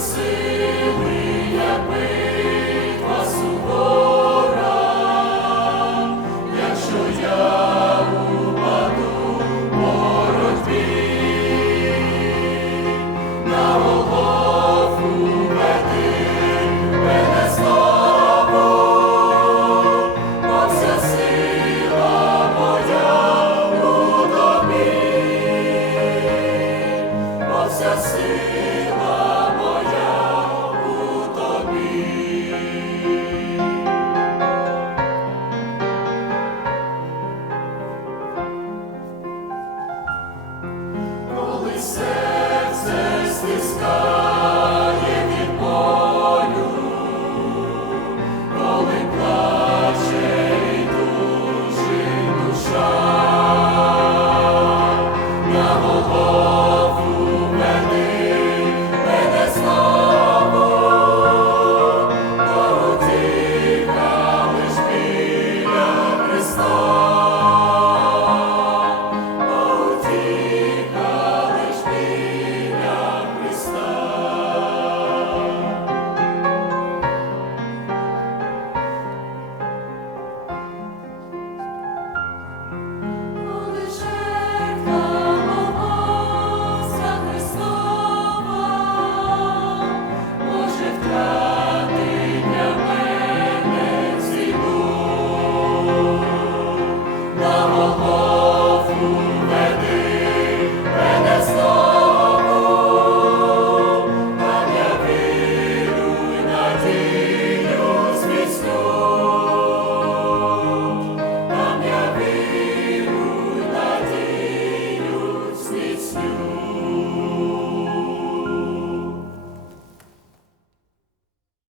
sing. серце стискає